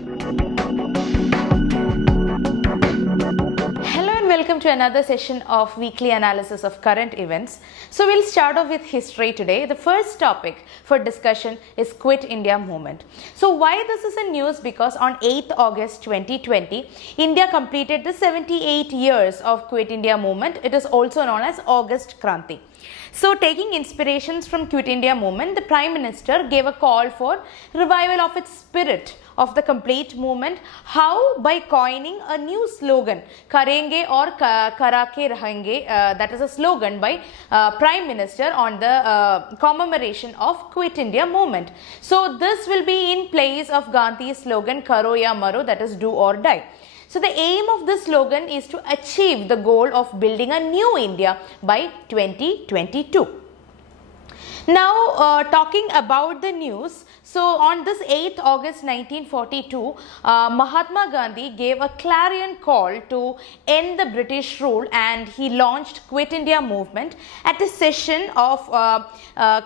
Hello and welcome to another session of weekly analysis of current events. So we'll start off with history today. The first topic for discussion is Quit India movement. So why this is in news? Because on 8th August 2020, India completed the 78 years of Quit India movement. It is also known as August Kranti. So taking inspirations from Quit India movement, the Prime Minister gave a call for revival of its spirit of the complete movement. How? By coining a new slogan, Karenge or Karake Rahenge. That is a slogan by Prime Minister on the commemoration of Quit India movement. So this will be in place of Gandhi's slogan Karo Ya Maro, that is do or die. So the aim of this slogan is to achieve the goal of building a new India by 2022. Now talking about the news, so on this 8th August 1942, Mahatma Gandhi gave a clarion call to end the British rule, and he launched Quit India movement at a session of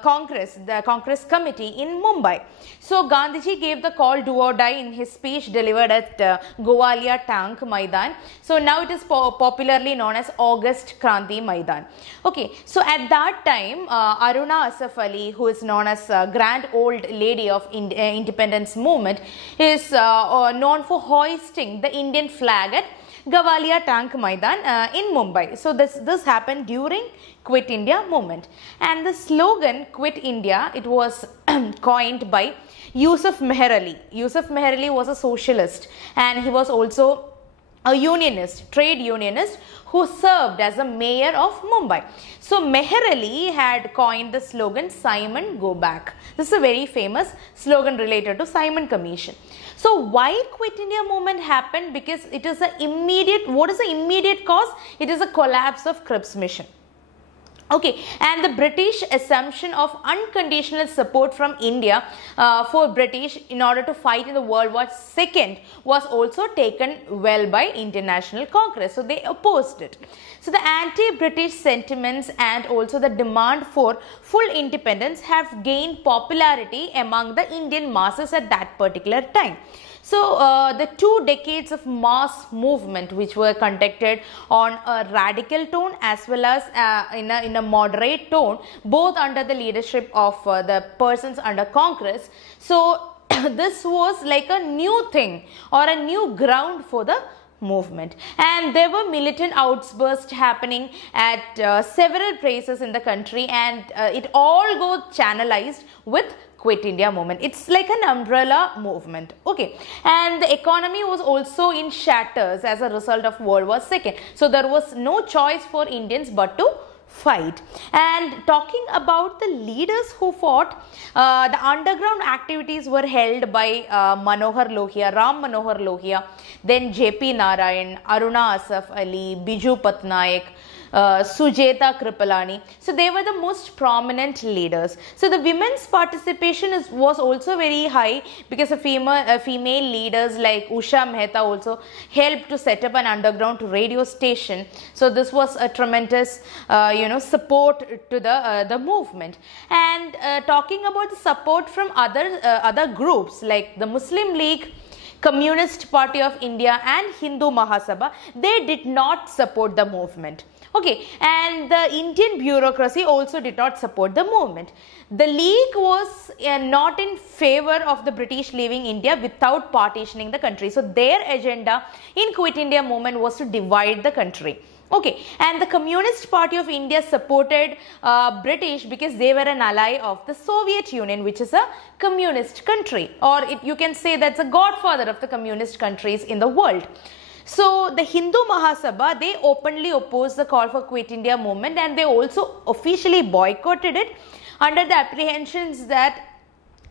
Congress, the Congress committee in Mumbai. So Gandhiji gave the call do or die in his speech delivered at Gowalia Tank Maidan. So now it is popularly known as August Kranti Maidan. Okay, so at that time, Aruna Asaf Ali, who is known as Grand Old Lady of Independence Movement, is known for hoisting the Indian flag at Gowalia Tank Maidan in Mumbai. So this happened during Quit India movement. And the slogan Quit India, it was coined by Yusuf Meher Ali. Yusuf Meher Ali was a socialist, and he was also a unionist, trade unionist, who served as a mayor of Mumbai. So Meher Ali had coined the slogan Simon Go Back. This is a very famous slogan related to Simon Commission. So why Quit India movement happened? Because it is a immediate, what is the immediate cause? It is a collapse of Cripps mission. Okay, and the British assumption of unconditional support from India for British in order to fight in the World War II was also taken well by International Congress. So they opposed it. So the anti-British sentiments and also the demand for full independence have gained popularity among the Indian masses at that particular time. So the 2 decades of mass movement which were conducted on a radical tone as well as in a moderate tone, both under the leadership of the persons under Congress. So this was like a new thing or a new ground for the movement, and there were militant outbursts happening at several places in the country, and it all got channelized with Quit India movement. It's like an umbrella movement. Okay, and the economy was also in shatters as a result of World War II. So there was no choice for Indians but to fight. And talking about the leaders who fought, the underground activities were held by Manohar Lohia, Ram Manohar Lohia, then JP Narayan, Aruna Asaf Ali, Biju Patnaik, Sujeta Kripalani. So they were the most prominent leaders. So the women's participation was also very high, because female leaders like Usha Mehta also helped to set up an underground radio station. So this was a tremendous support to the movement. And talking about the support from other groups like the Muslim League, Communist Party of India and Hindu Mahasabha, they did not support the movement. Okay, and the Indian bureaucracy also did not support the movement. The League was not in favor of the British leaving India without partitioning the country. So their agenda in Quit India movement was to divide the country. Okay, and the Communist Party of India supported British because they were an ally of the Soviet Union, which is a communist country, or you can say that's a godfather of the communist countries in the world. So the Hindu Mahasabha, they openly opposed the call for Quit India movement, and they also officially boycotted it under the apprehensions that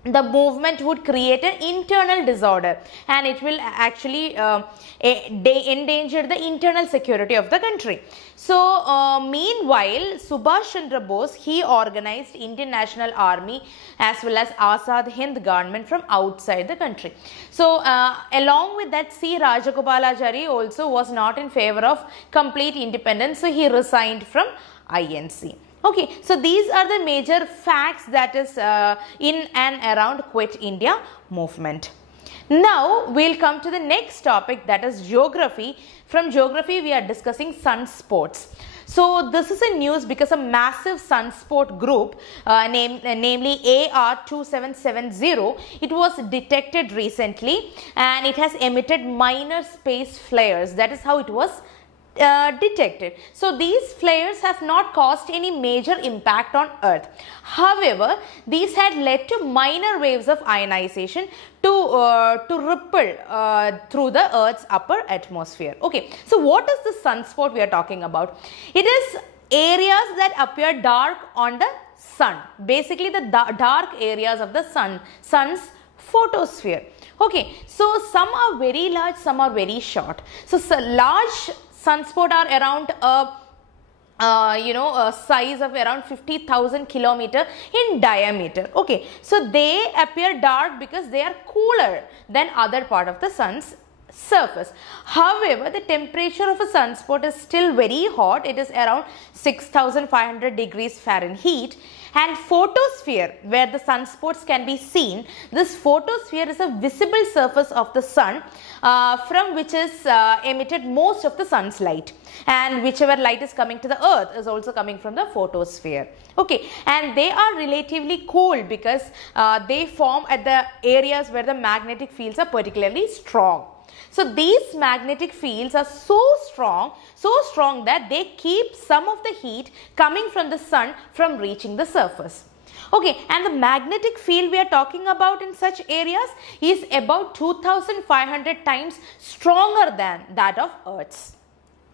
the movement would create an internal disorder and it will actually endanger the internal security of the country. So meanwhile, Subhash Chandra Bose, he organized Indian National Army as well as Azad Hind government from outside the country. So along with that, C. Rajagopalachari also was not in favor of complete independence, so he resigned from INC. Okay, so these are the major facts that is in and around Quit India movement. Now we'll come to the next topic, that is geography. From geography we are discussing sunspots. So this is a news because a massive sunspot group namely AR2770, it was detected recently and it has emitted minor space flares. That is how it was detected. So these flares have not caused any major impact on Earth. However, these had led to minor waves of ionization to ripple through the Earth's upper atmosphere. Okay, so what is the sunspot we are talking about? It is areas that appear dark on the sun, basically the dark areas of the sun's photosphere. Okay, so some are very large, some are very short. So large sunspot are around a size of around 50,000 kilometer in diameter. Okay, so they appear dark because they are cooler than other part of the sun's surface. However, the temperature of a sunspot is still very hot. It is around 6,500 degrees Fahrenheit. And photosphere, where the sunspots can be seen, this photosphere is a visible surface of the sun from which is emitted most of the sun's light, and whichever light is coming to the earth is also coming from the photosphere. Okay, and they are relatively cool because they form at the areas where the magnetic fields are particularly strong. So these magnetic fields are so strong that they keep some of the heat coming from the sun from reaching the surface. Okay, and the magnetic field we are talking about in such areas is about 2,500 times stronger than that of Earth's.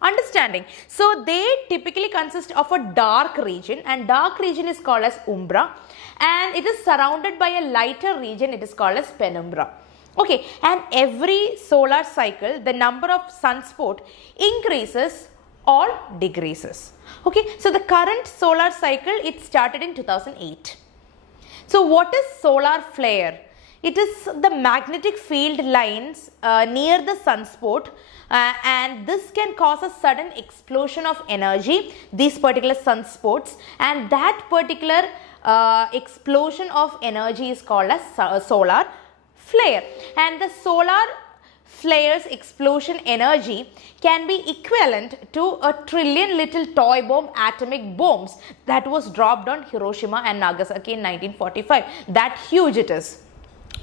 Understanding? So they typically consist of a dark region, and dark region is called as umbra, and it is surrounded by a lighter region, it is called as penumbra. Okay, and every solar cycle the number of sunspot increases or decreases. Okay, so the current solar cycle, it started in 2008. So what is solar flare? It is the magnetic field lines near the sunspot, and this can cause a sudden explosion of energy, these particular sunspots, and that particular explosion of energy is called as solar flare. And the solar flare's explosion energy can be equivalent to a trillion little toy bomb atomic bombs that was dropped on Hiroshima and Nagasaki in 1945. That huge it is.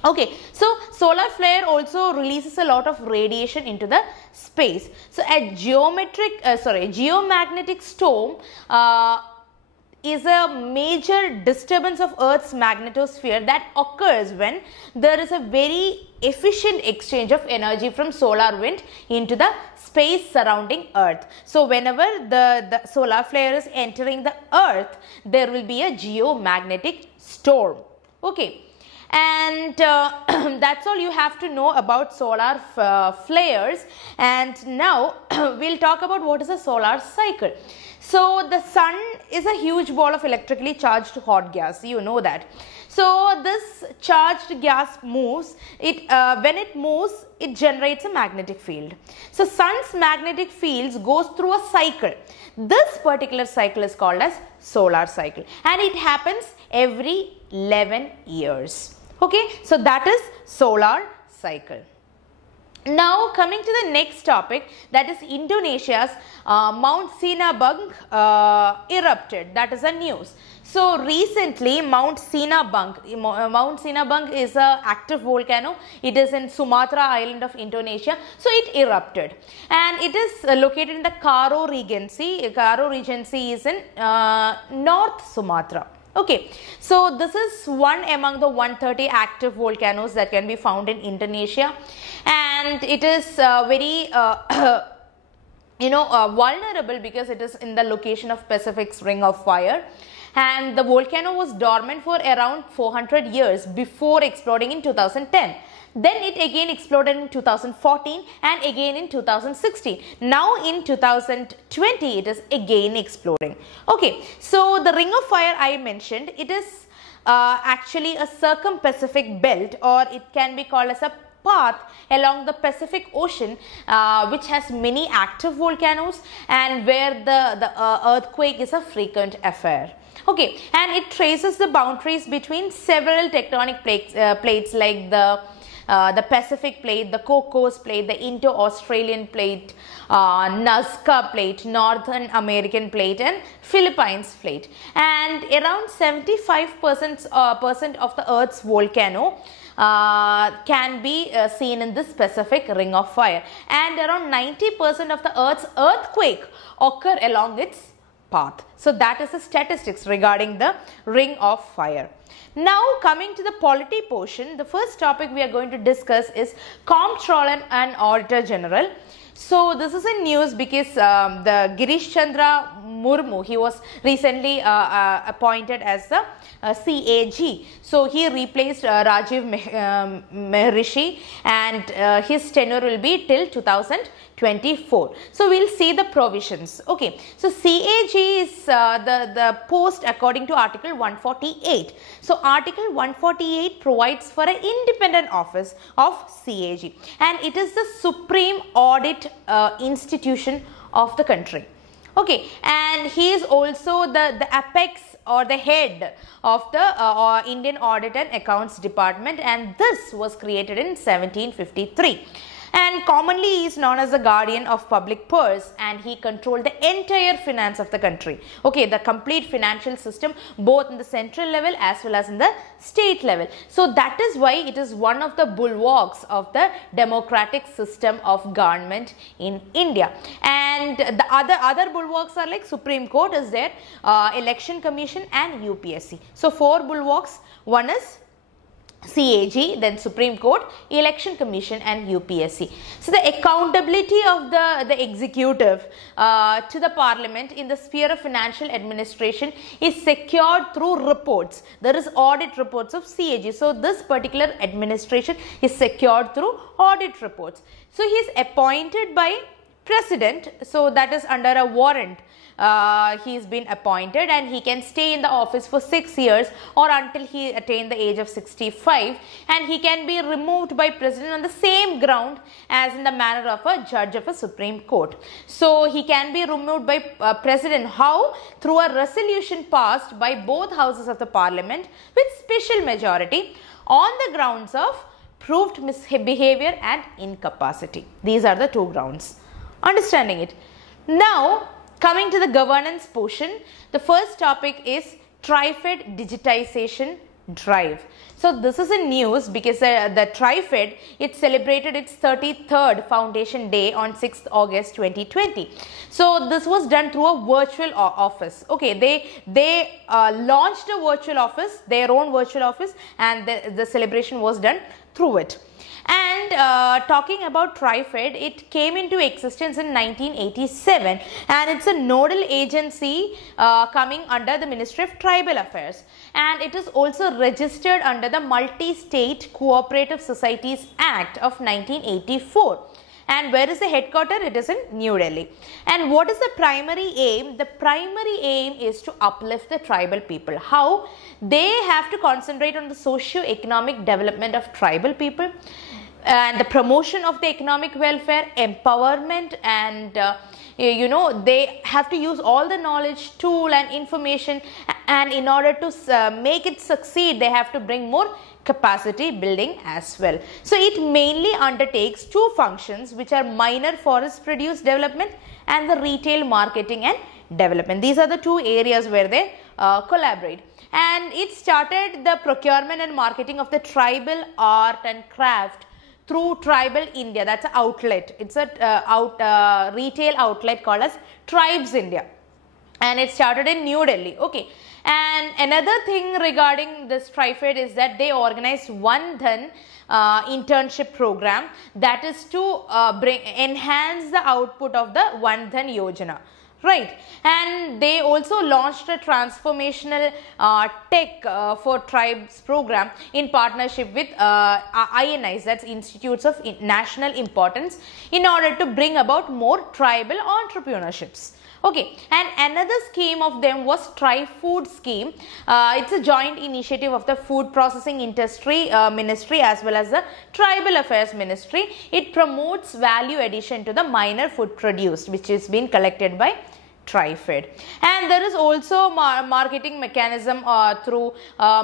Okay, so solar flare also releases a lot of radiation into the space. So a geomagnetic storm is a major disturbance of Earth's magnetosphere that occurs when there is a very efficient exchange of energy from solar wind into the space surrounding Earth. So whenever the solar flare is entering the Earth, there will be a geomagnetic storm. Okay, and that's all you have to know about solar flares. And now we'll talk about what is a solar cycle. So the sun is a huge ball of electrically charged hot gas, you know that. So this charged gas moves, when it moves, it generates a magnetic field. So sun's magnetic fields goes through a cycle. This particular cycle is called as solar cycle, and it happens every 11 years. Okay, so that is solar cycle. Now coming to the next topic, that is Indonesia's Mount Sinabang erupted. That is a news. So recently Mount Sinabang is a active volcano. It is in Sumatra island of Indonesia. So it erupted, and it is located in the Karo Regency. Karo Regency is in North Sumatra. Okay, so this is one among the 130 active volcanoes that can be found in Indonesia, and it is very vulnerable because it is in the location of Pacific's Ring of Fire, and the volcano was dormant for around 400 years before exploding in 2010. Then it again exploded in 2014 and again in 2016. Now in 2020 it is again exploding. Okay, so the Ring of Fire I mentioned, it is actually a circum-Pacific belt, or it can be called as a path along the Pacific Ocean, which has many active volcanoes and where the earthquake is a frequent affair. Okay, and it traces the boundaries between several tectonic plates like the the Pacific Plate, the Cocos Plate, the Indo-Australian Plate, Nazca Plate, Northern American Plate, and Philippines Plate. And around 75% of the Earth's volcano can be seen in this Pacific Ring of Fire, and around 90% of the Earth's earthquake occur along its path. So that is the statistics regarding the Ring of Fire. Now coming to the polity portion, the first topic we are going to discuss is Comptroller and Auditor General. So this is in news because the Girish Chandra Murmu, he was recently appointed as the CAG. So he replaced Rajiv Maharishi, and his tenure will be till 2024. So we'll see the provisions. Okay, so CAG is the post according to Article 148. So Article 148 provides for an independent office of CAG, and it is the supreme audit institution of the country. Okay, and he is also the apex or the head of the Indian Audit and Accounts Department, and this was created in 1753. And commonly he is known as the guardian of public purse, and he controlled the entire finance of the country. Okay, the complete financial system, both in the central level as well as in the state level. So that is why it is one of the bulwarks of the democratic system of government in India. And the other bulwarks are like Supreme Court is there, Election Commission, and UPSC. So 4 bulwarks. One is CAG, then Supreme Court, Election Commission, and UPSC. So the accountability of the executive to the Parliament in the sphere of financial administration is secured through reports. There is audit reports of CAG. So this particular administration is secured through audit reports. So he is appointed by President, so that is under a warrant. He has been appointed, and he can stay in the office for 6 years or until he attained the age of 65, and he can be removed by President on the same ground as in the manner of a judge of a Supreme Court. So he can be removed by President. How? Through a resolution passed by both houses of the Parliament with special majority on the grounds of proved misbehavior and incapacity. These are the 2 grounds. Understanding it. Now coming to the governance portion, the first topic is Trifed digitization drive. So this is in news because the Trifed, it celebrated its 33rd foundation day on 6th August 2020. So this was done through a virtual office. Okay, they launched a virtual office, their own virtual office, and the celebration was done through it. And talking about Trifed, it came into existence in 1987, and it's a nodal agency coming under the Ministry of Tribal Affairs, and it is also registered under the Multi-State Cooperative Societies Act of 1984. And where is the headquarters? It is in New Delhi. And what is the primary aim? The primary aim is to uplift the tribal people. How? They have to concentrate on the socio-economic development of tribal people and the promotion of the economic welfare, empowerment, and they have to use all the knowledge, tool, and information, and in order to make it succeed, they have to bring more capacity building as well. So it mainly undertakes 2 functions, which are minor forest produce development and the retail marketing and development. These are the 2 areas where they collaborate. And it started the procurement and marketing of the tribal art and craft through Tribal India. That's an outlet. It's a retail outlet called as Tribes India, and it started in New Delhi. Okay. And another thing regarding this Trifed is that they organized One Dhan internship program, that is to enhance the output of the One Dhan Yojana. Right, and they also launched a transformational tech for tribes program in partnership with INIs, that's Institutes of National Importance, in order to bring about more tribal entrepreneurships. Okay, and another scheme of them was Tri-Food scheme. It's a joint initiative of the Food Processing Industry Ministry as well as the Tribal Affairs Ministry. It promotes value addition to the minor food produce, which is being collected by Trifed. And there is also marketing mechanism through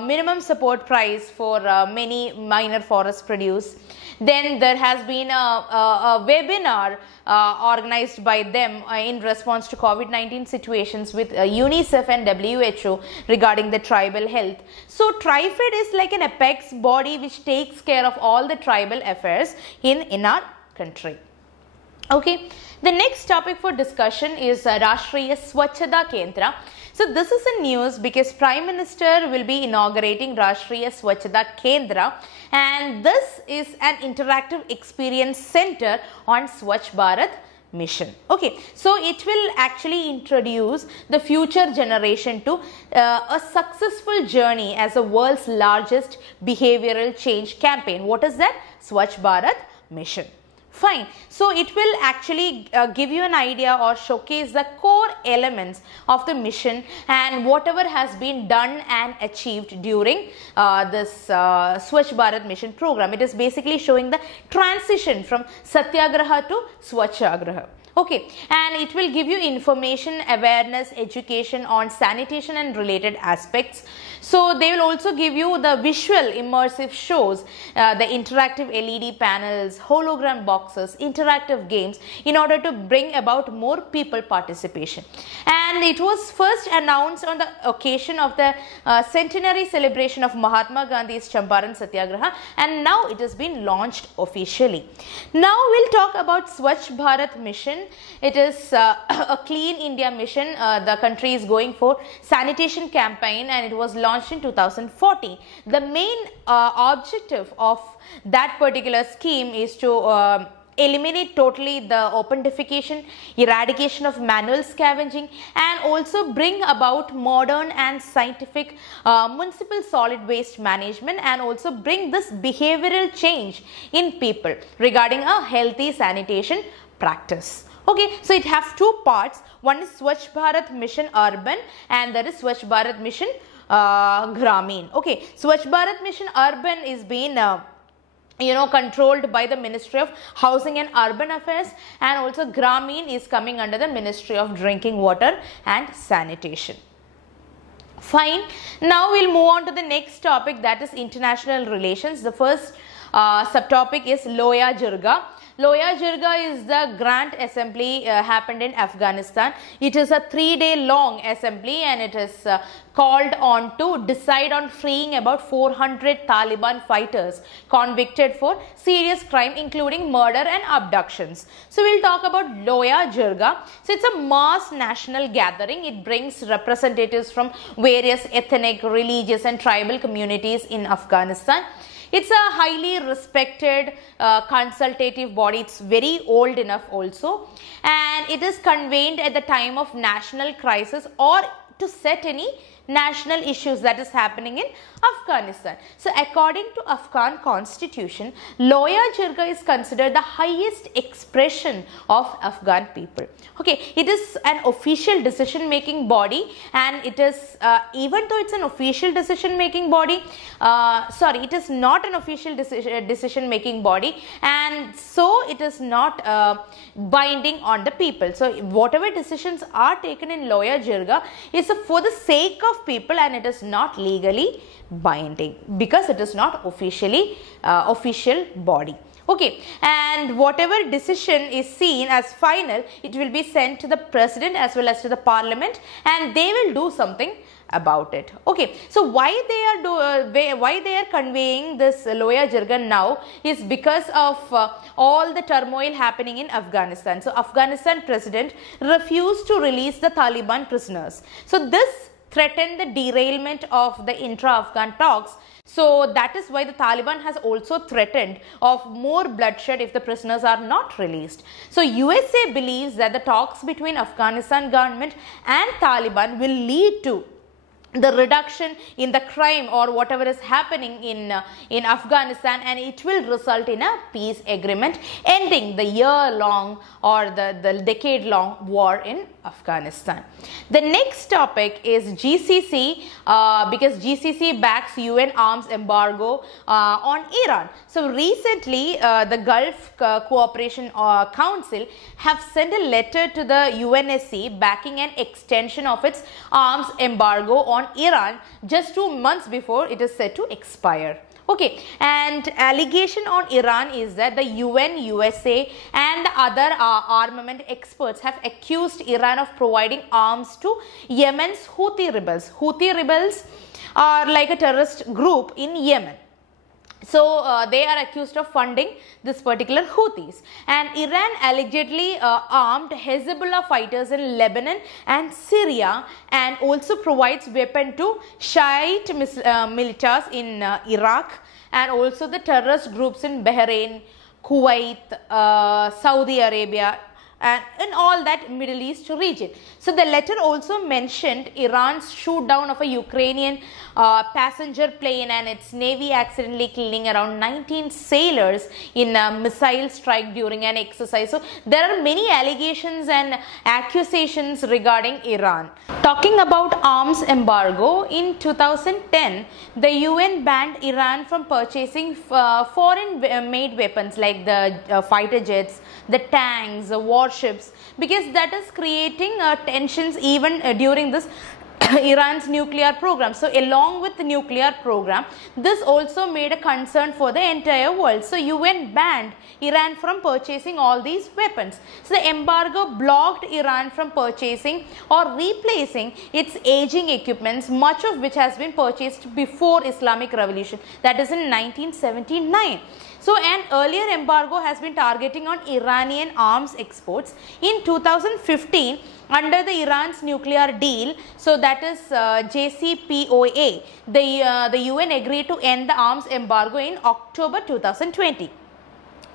minimum support price for many minor forest produce. Then there has been a webinar organized by them in response to COVID-19 situations with UNICEF and WHO regarding the tribal health. So Trifed is like an apex body which takes care of all the tribal affairs in our country. Okay, the next topic for discussion is Rashtriya Swachhata Kendra. So this is a news because Prime Minister will be inaugurating Rashtriya Swachhata Kendra, and this is an interactive experience center on Swachh Bharat mission. Okay, so it will actually introduce the future generation to a successful journey as the world's largest behavioral change campaign. What is that? Swachh Bharat mission. Fine. So it will actually give you an idea or showcase the core elements of the mission and whatever has been done and achieved during this Swachh Bharat mission program. It is basically showing the transition from Satyagraha to Swachhagraha. Okay, and it will give you information, awareness, education on sanitation and related aspects. So they will also give you the visual immersive shows, the interactive LED panels, hologram boxes, interactive games in order to bring about more people participation. And it was first announced on the occasion of the centenary celebration of Mahatma Gandhi's Champaran Satyagraha, and now it has been launched officially. Now we'll talk about Swachh Bharat mission. It is a clean India mission. The country is going for sanitation campaign and it was launched in 2014. The main objective of that particular scheme is to eliminate totally the open defecation, eradication of manual scavenging, and also bring about modern and scientific municipal solid waste management, and also bring this behavioral change in people regarding a healthy sanitation practice. Okay, so it has two parts. One is Swachh Bharat Mission Urban and there is Swachh Bharat Mission Gramin. Okay, Swachh Bharat Mission Urban is being controlled by the Ministry of Housing and Urban Affairs, and also Gramin is coming under the Ministry of Drinking Water and Sanitation. Fine. Now we'll move on to the next topic, that is international relations. The first subtopic is Loya Jirga. Loya Jirga is the Grand Assembly happened in Afghanistan. It is a 3-day long assembly and it is called on to decide on freeing about 400 Taliban fighters convicted for serious crime including murder and abductions. So we'll talk about Loya Jirga. So it's a mass national gathering. It brings representatives from various ethnic, religious and tribal communities in Afghanistan. It's a highly respected consultative body. It's very old enough also, and it is convened at the time of national crisis or to set any national issues that is happening in Afghanistan. So according to Afghan constitution, Loya Jirga is considered the highest expression of Afghan people. Okay, it is an official decision making body, and it is even though it's an official decision making body, it is not an official decision making body, and so it is not binding on the people. So whatever decisions are taken in Loya Jirga is for the sake of people, and it is not legally binding because it is not officially official body. Okay, and whatever decision is seen as final, it will be sent to the president as well as to the parliament, and they will do something about it. Okay, so why they are conveying this Loya Jirga now is because of all the turmoil happening in Afghanistan. So Afghanistan president refused to release the Taliban prisoners. So this threatened the derailment of the intra-Afghan talks. So that is why the Taliban has also threatened of more bloodshed if the prisoners are not released. So USA believes that the talks between Afghanistan government and Taliban will lead to the reduction in the crime or whatever is happening in Afghanistan, and it will result in a peace agreement ending the year-long or the decade-long war in Afghanistan. The next topic is GCC, because GCC backs UN arms embargo on Iran. So recently the Gulf Cooperation Council have sent a letter to the UNSC backing an extension of its arms embargo on Iran just 2 months before it is set to expire. Okay, and allegation on Iran is that the UN, USA and other armament experts have accused Iran of providing arms to Yemen's Houthi rebels. Houthi rebels are like a terrorist group in Yemen. So they are accused of funding this particular Houthis, and Iran allegedly armed Hezbollah fighters in Lebanon and Syria, and also provides weapon to Shiite militias in Iraq, and also the terrorist groups in Bahrain, Kuwait, Saudi Arabia, and in all that Middle East region. So the letter also mentioned Iran's shoot down of a Ukrainian passenger plane and its navy accidentally killing around 19 sailors in a missile strike during an exercise. So there are many allegations and accusations regarding Iran. Talking about arms embargo, in 2010 the UN banned Iran from purchasing foreign made weapons like the fighter jets, the tanks, the warships, because that is creating tensions even during this Iran's nuclear program. So along with the nuclear program, this also made a concern for the entire world. So UN banned Iran from purchasing all these weapons. So the embargo blocked Iran from purchasing or replacing its aging equipments, much of which has been purchased before Islamic Revolution, that is in 1979. So an earlier embargo has been targeting on Iranian arms exports. In 2015, under the Iran's nuclear deal, so that is JCPOA, the UN agreed to end the arms embargo in October 2020.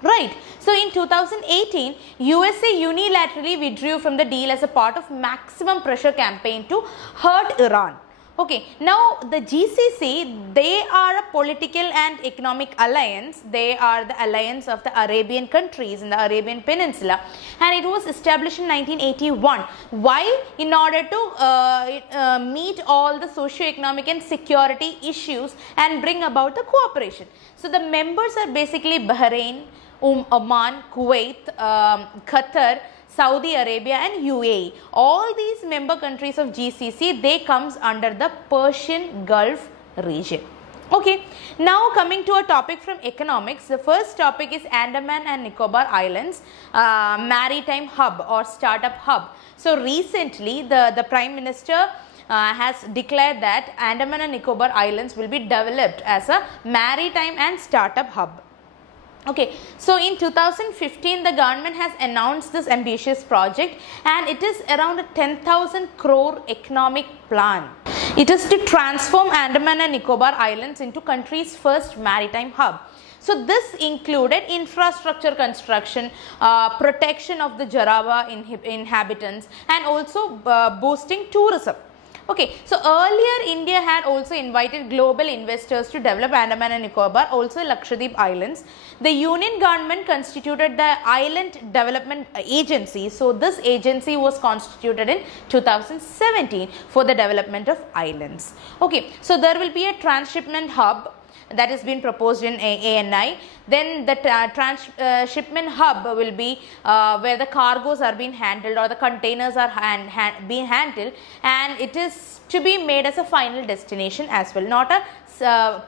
Right. So in 2018, USA unilaterally withdrew from the deal as a part of maximum pressure campaign to hurt Iran. Okay, now the GCC, they are a political and economic alliance. They are the alliance of the Arabian countries in the Arabian Peninsula, and it was established in 1981. Why? In order to meet all the socio-economic and security issues and bring about the cooperation. So the members are basically Bahrain, Oman, Kuwait, Qatar, Saudi Arabia and UAE. All these member countries of GCC, they comes under the Persian Gulf region. Okay, now coming to a topic from economics. The first topic is Andaman and Nicobar Islands maritime hub or startup hub. So recently the Prime Minister has declared that Andaman and Nicobar Islands will be developed as a maritime and startup hub. Okay, so in 2015 the government has announced this ambitious project, and it is around a 10,000 crore economic plan. It is to transform Andaman and Nicobar Islands into country's first maritime hub. So this included infrastructure construction, protection of the Jarawa inhabitants, and also boosting tourism. Okay, so earlier India had also invited global investors to develop Andaman and Nicobar, also Lakshadweep Islands. The Union government constituted the Island Development Agency. So this agency was constituted in 2017 for the development of islands. Okay, so there will be a transshipment hub that has been proposed in ANI. Then the transshipment hub will be where the cargoes are being handled or the containers are being handled, and it is to be made as a final destination as well, not a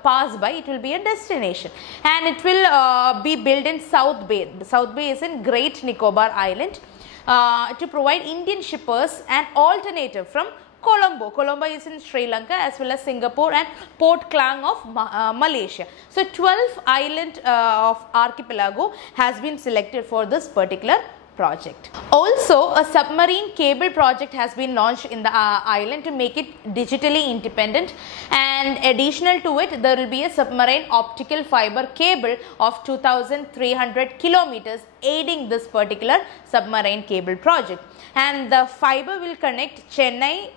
pass by, it will be a destination, and it will be built in South Bay. South Bay is in Great Nicobar Island to provide Indian shippers an alternative from Colombo. Colombo is in Sri Lanka as well as Singapore and Port Klang of Malaysia. So 12 island of archipelago has been selected for this particular project. Also, a submarine cable project has been launched in the island to make it digitally independent, and additional to it there will be a submarine optical fiber cable of 2,300 kilometers aiding this particular submarine cable project, and the fiber will connect Chennai,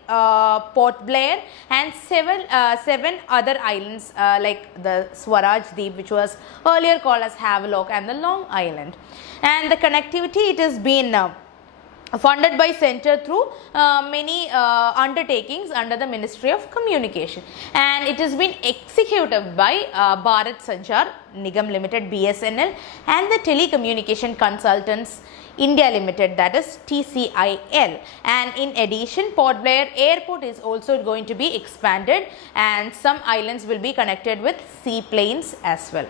Port Blair and seven other islands like the Swaraj Deep, which was earlier called as Havelock, and the Long Island. And the connectivity, it has been funded by center through many undertakings under the Ministry of Communication, and it has been executed by Bharat Sanchar Nigam Limited BSNL and the Telecommunication Consultants India Limited, that is TCIL. And in addition, Port Blair Airport is also going to be expanded, and some islands will be connected with seaplanes as well.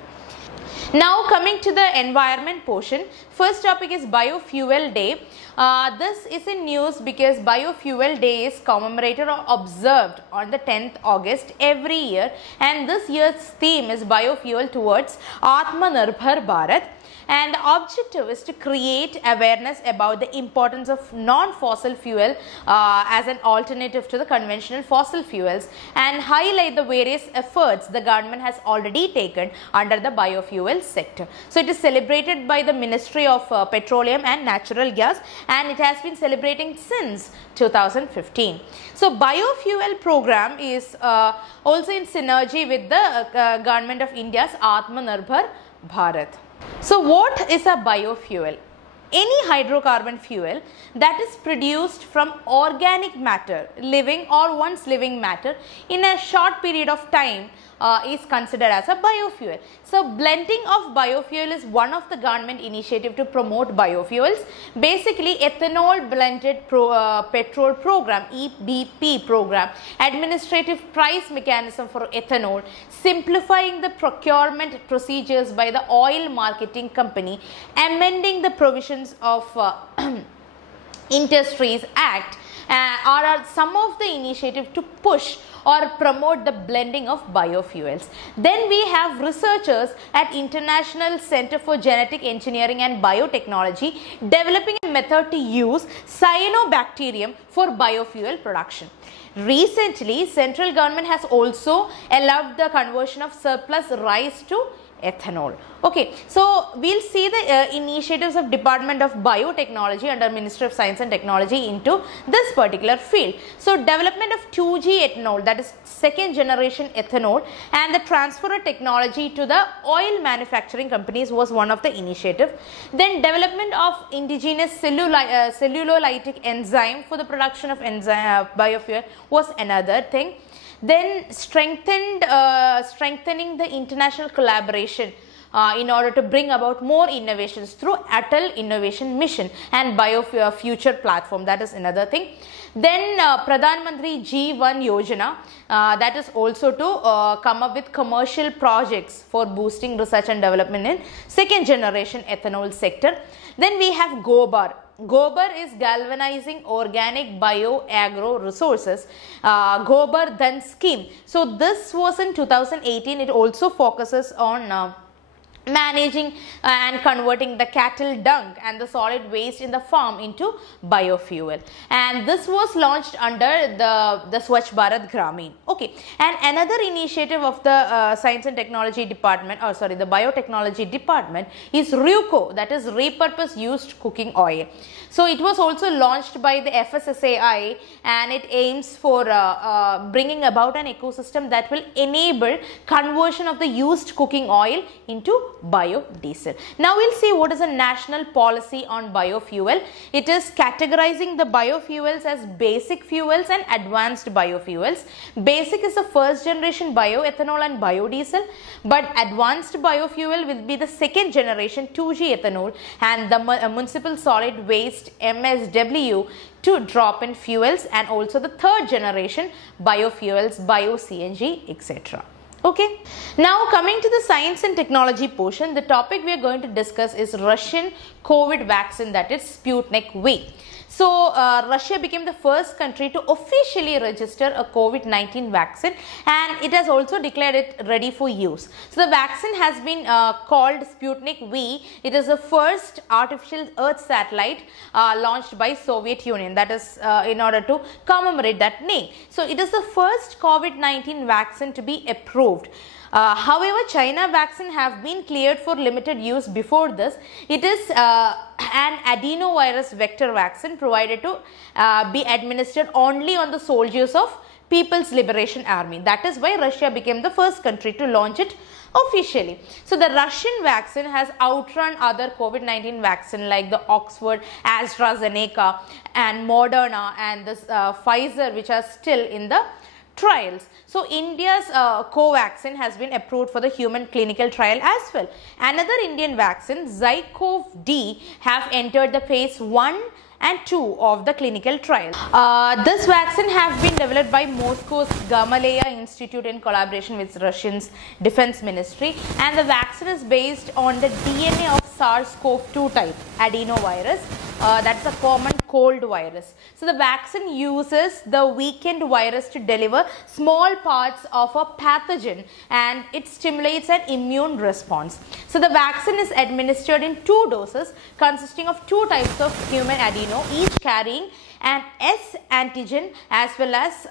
Now coming to the environment portion, first topic is Biofuel Day. This is in news because Biofuel Day is commemorated or observed on the 10th August every year, and this year's theme is Biofuel towards Atmanirbhar Bharat. And the objective is to create awareness about the importance of non-fossil fuel as an alternative to the conventional fossil fuels, and highlight the various efforts the government has already taken under the biofuel sector. So it is celebrated by the Ministry of Petroleum and Natural Gas, and it has been celebrating since 2015. So biofuel program is also in synergy with the government of India's Atmanirbhar Bharat. So what is a biofuel? Any hydrocarbon fuel that is produced from organic matter, living or once living matter, in a short period of time is considered as a biofuel. So blending of biofuel is one of the government initiative to promote biofuels. Basically, ethanol blended petrol program, EBP program, administrative price mechanism for ethanol, simplifying the procurement procedures by the oil marketing company, amending the provisions of Industries Act are some of the initiatives to push or promote the blending of biofuels. Then we have researchers at International Center for Genetic Engineering and Biotechnology developing a method to use cyanobacterium for biofuel production. Recently, central government has also allowed the conversion of surplus rice to ethanol. Okay, so we'll see the initiatives of Department of Biotechnology under Ministry of Science and Technology into this particular field. So development of 2G ethanol, that is second generation ethanol, and the transfer of technology to the oil manufacturing companies was one of the initiative. Then development of indigenous cellulolytic enzyme for the production of biofuel was another thing. Then strengthening the international collaboration in order to bring about more innovations through Atal Innovation Mission and Biofuel Future Platform, that is another thing. Then Pradhan Mantri G1 Yojana, that is also to come up with commercial projects for boosting research and development in second generation ethanol sector. Then we have Gobar. Gobar is galvanizing organic bio-agro resources, Gobar Dhan scheme. So this was in 2018. It also focuses on managing and converting the cattle dung and the solid waste in the farm into biofuel, and this was launched under the Swachh Bharat Gramin. Okay, and another initiative of the Science and Technology Department, or sorry, the Biotechnology Department, is RUCO, that is repurpose used cooking oil. So it was also launched by the FSSAI, and it aims for bringing about an ecosystem that will enable conversion of the used cooking oil into biodiesel. Now we'll see what is a national policy on biofuel. It is categorizing the biofuels as basic fuels and advanced biofuels. Basic is the first generation bioethanol and biodiesel, but advanced biofuel will be the second generation 2G ethanol and the municipal solid waste MSW to drop-in fuels, and also the third generation biofuels, bio-CNG, etc. Okay, now coming to the science and technology portion, the topic we are going to discuss is Russian COVID vaccine, that is Sputnik V. So Russia became the first country to officially register a COVID-19 vaccine, and it has also declared it ready for use. So the vaccine has been called Sputnik V. It is the first artificial Earth satellite launched by Soviet Union, that is in order to commemorate that name. So it is the first COVID-19 vaccine to be approved. However, China vaccine have been cleared for limited use before this. It is an adenovirus vector vaccine provided to be administered only on the soldiers of People's Liberation Army. That is why Russia became the first country to launch it officially. So the Russian vaccine has outrun other COVID-19 vaccine like the Oxford, AstraZeneca and Moderna and this Pfizer, which are still in the trials. So India's Covaxin has been approved for the human clinical trial as well. Another Indian vaccine, Zycov-D, have entered the phase 1 and 2 of the clinical trial. This vaccine have been developed by Moscow's Gamaleya Institute in collaboration with Russian's Defense Ministry, and the vaccine is based on the DNA of SARS-CoV-2 type adenovirus. That's a common cold virus. So the vaccine uses the weakened virus to deliver small parts of a pathogen, and it stimulates an immune response. So the vaccine is administered in 2 doses consisting of 2 types of human adeno, each carrying an S antigen as well as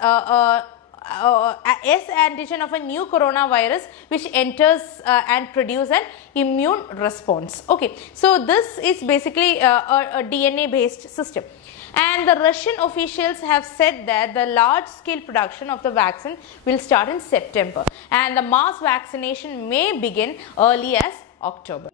S antigen of a new coronavirus, which enters and produce an immune response. Okay, so this is basically a DNA based system. And the Russian officials have said that the large scale production of the vaccine will start in September, and the mass vaccination may begin early as October.